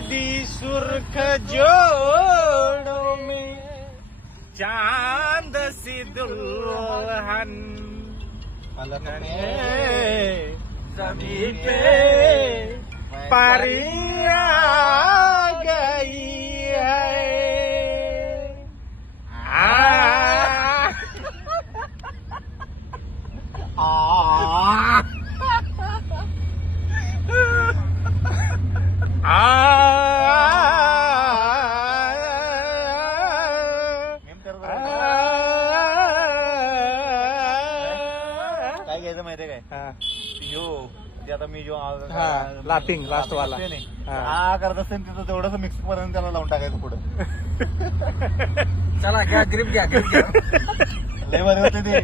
नदी सुर्ख जोड़ों में चांद सी दुल्हन पलकने जमीन पे परियां गई है। काय घ्यायचं माहितीये काय यो जे आता मी जो लाफिंग लास्ट वाला करत असेल तिथं तेवढंच मिक्स पर्यंत त्याला लावून टाकायचं पुढे. चला घ्या ग्रिप घ्या लय बरे होते ते.